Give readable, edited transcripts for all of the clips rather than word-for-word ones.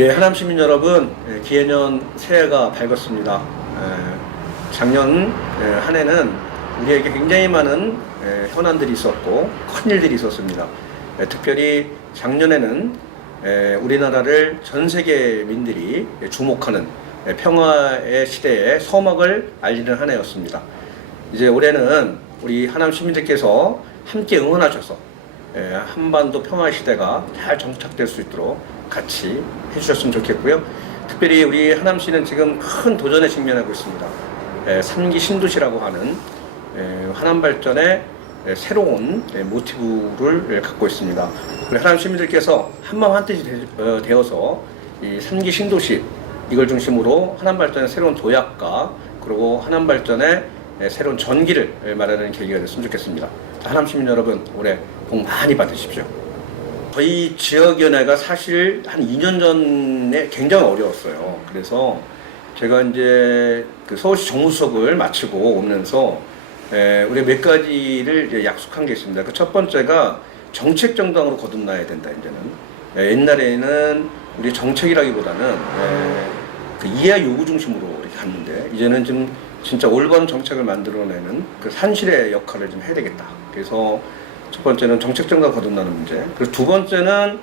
예, 하남 시민 여러분, 기해년 새해가 밝았습니다. 작년 한 해는 우리에게 굉장히 많은 현안들이 있었고 큰 일들이 있었습니다. 특별히 작년에는 우리나라를 전 세계민들이 주목하는 평화의 시대에 서막을 알리는 한 해였습니다. 이제 올해는 우리 하남 시민들께서 함께 응원하셔서 한반도 평화 시대가 잘 정착될 수 있도록 같이 해주셨으면 좋겠고요. 특별히 우리 하남시는 지금 큰 도전에 직면하고 있습니다. 3기 신도시라고 하는 하남 발전의 새로운 모티브를 갖고 있습니다. 우리 하남 시민들께서 한마음 한뜻이 되어서 이 3기 신도시 이걸 중심으로 하남 발전의 새로운 도약과 그리고 하남 발전의 새로운 전기를 마련하는 계기가 됐으면 좋겠습니다. 하남 시민 여러분, 올해 복 많이 받으십시오. 저희 지역위원회가 사실 한 2년 전에 굉장히 어려웠어요. 그래서 제가 이제 그 서울시 정무수석을 마치고 오면서 우리 몇 가지를 이제 약속한 게 있습니다. 그 첫 번째가 정책 정당으로 거듭나야 된다. 이제는 옛날에는 우리 정책이라기보다는 그 이해 요구 중심으로 이렇게 갔는데 이제는 좀 진짜 올바른 정책을 만들어내는 그 산실의 역할을 좀 해야 되겠다. 그래서 첫 번째는 정책 정당 거듭나는 문제. 그리고 두 번째는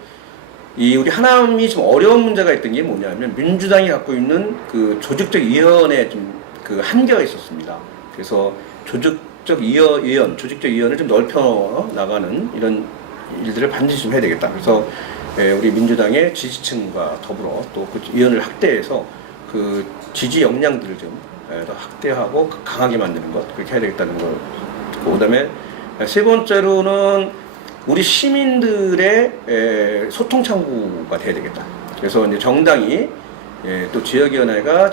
우리 하남이 좀 어려운 문제가 있던 게 뭐냐면 민주당이 갖고 있는 그 조직적 위원회 좀 그 한계가 있었습니다. 그래서 조직적 위원을 좀 넓혀 나가는 이런 일들을 반드시 좀 해야 되겠다. 그래서 우리 민주당의 지지층과 더불어 또 그 위원을 확대해서 그 지지 역량들을 좀 더 확대하고 강하게 만드는 것, 그렇게 해야 되겠다는 걸 듣고, 그다음에 세 번째로는 우리 시민들의 소통 창구가 돼야 되겠다. 그래서 이제 정당이 또 지역위원회가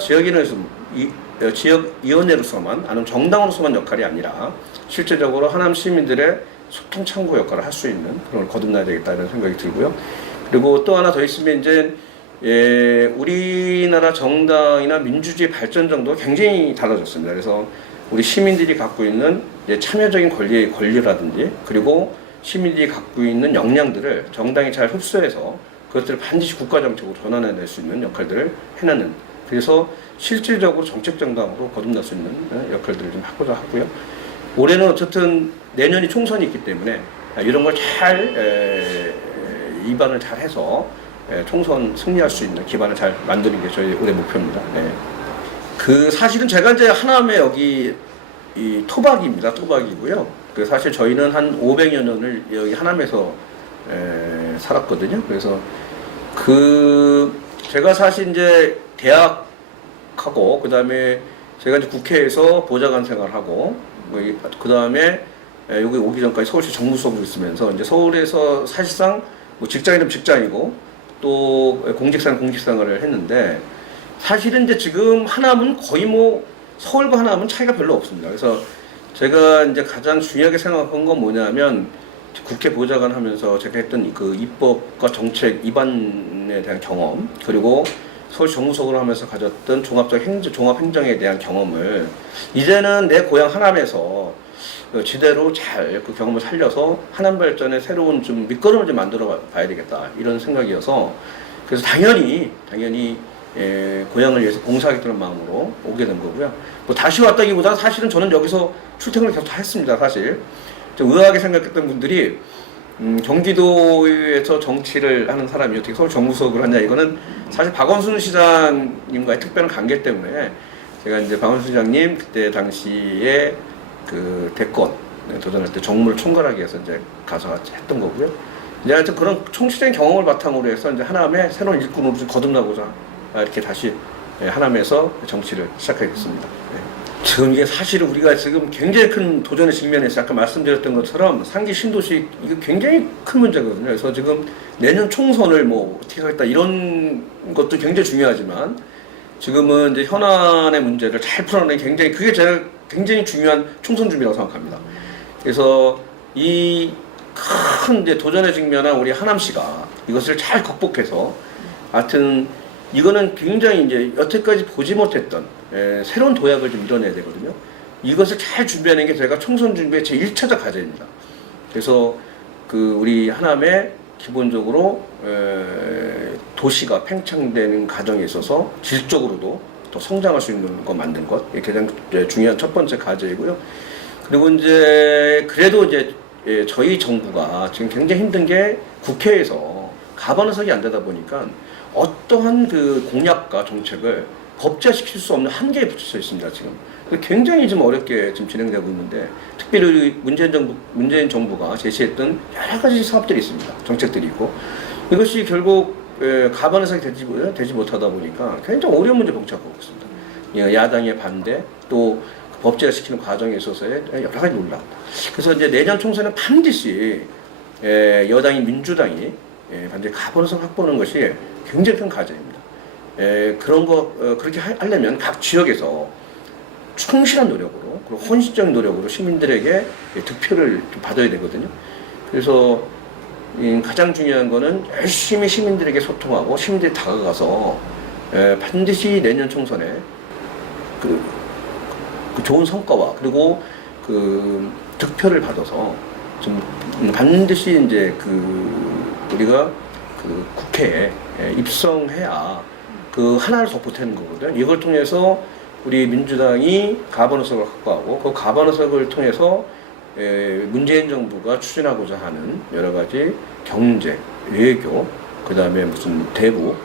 지역위원회로서만 아니면 정당으로서만 역할이 아니라 실제적으로 하남 시민들의 소통 창구 역할을 할 수 있는 그런 걸 거듭나야 되겠다 이런 생각이 들고요. 그리고 또 하나 더 있으면 이제 우리나라 정당이나 민주주의 발전 정도가 굉장히 달라졌습니다. 그래서 우리 시민들이 갖고 있는 참여적인 권리라든지 그리고 시민들이 갖고 있는 역량들을 정당이 잘 흡수해서 그것들을 반드시 국가정책으로 전환해낼 수 있는 역할들을 해내는, 그래서 실질적으로 정책정당으로 거듭날 수 있는 역할들을 좀 하고자 하고요. 올해는 어쨌든 내년이 총선이 있기 때문에 이런 걸 잘 입안을 잘 해서 총선 승리할 수 있는 기반을 잘 만드는 게 저희 올해 목표입니다. 그 사실은 제가 이제 하남에 여기 이 토박이입니다. 토박이고요. 그 사실 저희는 한 500여 년을 여기 하남에서 살았거든요. 그래서 제가 사실 이제 대학하고 그다음에 제가 이제 국회에서 보좌관 생활하고 그 다음에 여기 오기 전까지 서울시 정무수석으로 있으면서 이제 서울에서 사실상 뭐 직장이면 직장이고 또 공직생활을 했는데, 사실은 이제 지금 하남은 거의 뭐 서울과 하남은 차이가 별로 없습니다. 그래서 제가 이제 가장 중요하게 생각한 건 뭐냐면 국회 보좌관 하면서 제가 했던 그 입법과 정책 입안에 대한 경험, 그리고 서울시 정무수석을 하면서 가졌던 종합행정에 대한 경험을 이제는 내 고향 하남에서 지대로 잘 그 경험을 살려서 하남 발전의 새로운 좀 밑거름을 좀 만들어 봐야 되겠다 이런 생각이어서, 그래서 당연히 고향을 위해서 봉사하겠다는 마음으로 오게 된 거고요. 뭐 다시 왔다기보다 사실은 저는 여기서 출퇴근을 계속 다 했습니다. 사실 좀 의아하게 생각했던 분들이 경기도에서 정치를 하는 사람이 어떻게 서울 정무수석을 하냐, 이거는 사실 박원순 시장님과의 특별한 관계 때문에 제가 이제 박원순 시장님 그때 당시에 그 대권 도전할 때 정무를 총괄하기 위해서 이제 가서 했던 거고요. 이제 하여튼 그런 총체적인 경험을 바탕으로 해서 이제 하남의 새로운 일꾼으로 좀 거듭나고자 이렇게 다시 하남에서 정치를 시작하게 됐습니다. 지금 이게 사실 우리가 지금 굉장히 큰 도전에 직면해서 아까 말씀드렸던 것처럼 3기 신도시 이게 굉장히 큰 문제거든요. 그래서 지금 내년 총선을 뭐 어떻게 하겠다 이런 것도 굉장히 중요하지만 지금은 이제 현안의 문제를 잘 풀어내는 그게 제가 굉장히 중요한 총선 준비라고 생각합니다. 그래서 이 큰 이제 도전에 직면한 우리 하남시가 이것을 잘 극복해서, 하여튼 이거는 굉장히 이제 여태까지 보지 못했던 새로운 도약을 좀 이뤄내야 되거든요. 이것을 잘 준비하는 게 제가 총선 준비의 제 1차적 과제입니다. 그래서 우리 하남에 기본적으로 도시가 팽창되는 과정에 있어서 질적으로도 또 성장할 수 있는 거 만든 것, 이게 가장 중요한 첫 번째 과제이고요. 그리고 이제 그래도 이제 저희 정부가 지금 굉장히 힘든 게 국회에서 가반의석이 안 되다 보니까 어떠한 그 공약과 정책을 법제화시킬 수 없는 한계에 부딪혀 있습니다, 지금. 굉장히 좀 어렵게 지금 진행되고 있는데, 특별히 문재인 정부가 제시했던 여러 가지 사업들이 있습니다. 정책들이 있고. 이것이 결국 가반의석이 되지 못하다 보니까 굉장히 어려운 문제 봉착하고 있습니다. 야당의 반대, 또 법제화시키는 과정에 있어서의 여러 가지 논란. 그래서 이제 내년 총선은 반드시 여당인 민주당이 반드시 가반의석 확보하는 것이 굉장히 큰 과제입니다. 그런 거 그렇게 하려면 각 지역에서 충실한 노력으로, 그리고 헌신적인 노력으로 시민들에게 득표를 좀 받아야 되거든요. 그래서 가장 중요한 거는 열심히 시민들에게 소통하고 시민들이 다가가서 반드시 내년 총선에 그 좋은 성과와 그리고 그 득표를 받아서 좀 반드시 이제 우리가 그 국회에 입성해야 그 하나를 더 보태는 거거든요. 이걸 통해서 우리 민주당이 가반의석을 확보하고 그 가반의석을 통해서 문재인 정부가 추진하고자 하는 여러 가지 경제, 외교, 그 다음에 무슨 대북,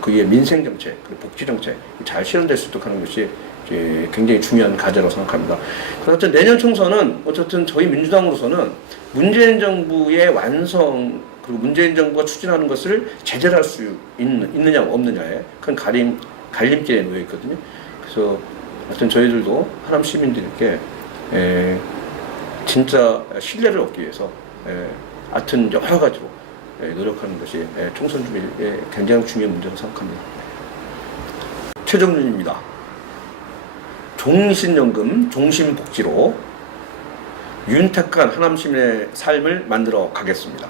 그의 민생 정책, 그리고 복지 정책 잘 실현될 수 있도록 하는 것이 굉장히 중요한 과제라고 생각합니다. 그래서 내년 총선은 어쨌든 저희 민주당으로서는 문재인 정부의 완성, 그리고 문재인 정부가 추진하는 것을 제재를 할 수 있느냐 없느냐에 큰 갈림길에 놓여 있거든요. 그래서 하여튼 저희들도 하남 시민들께 진짜 신뢰를 얻기 위해서 하여튼 여러 가지로 노력하는 것이 총선 준비에 굉장히 중요한 문제라고 생각합니다. 최정준입니다. 종신연금, 종신복지로 윤택한 하남 시민의 삶을 만들어 가겠습니다.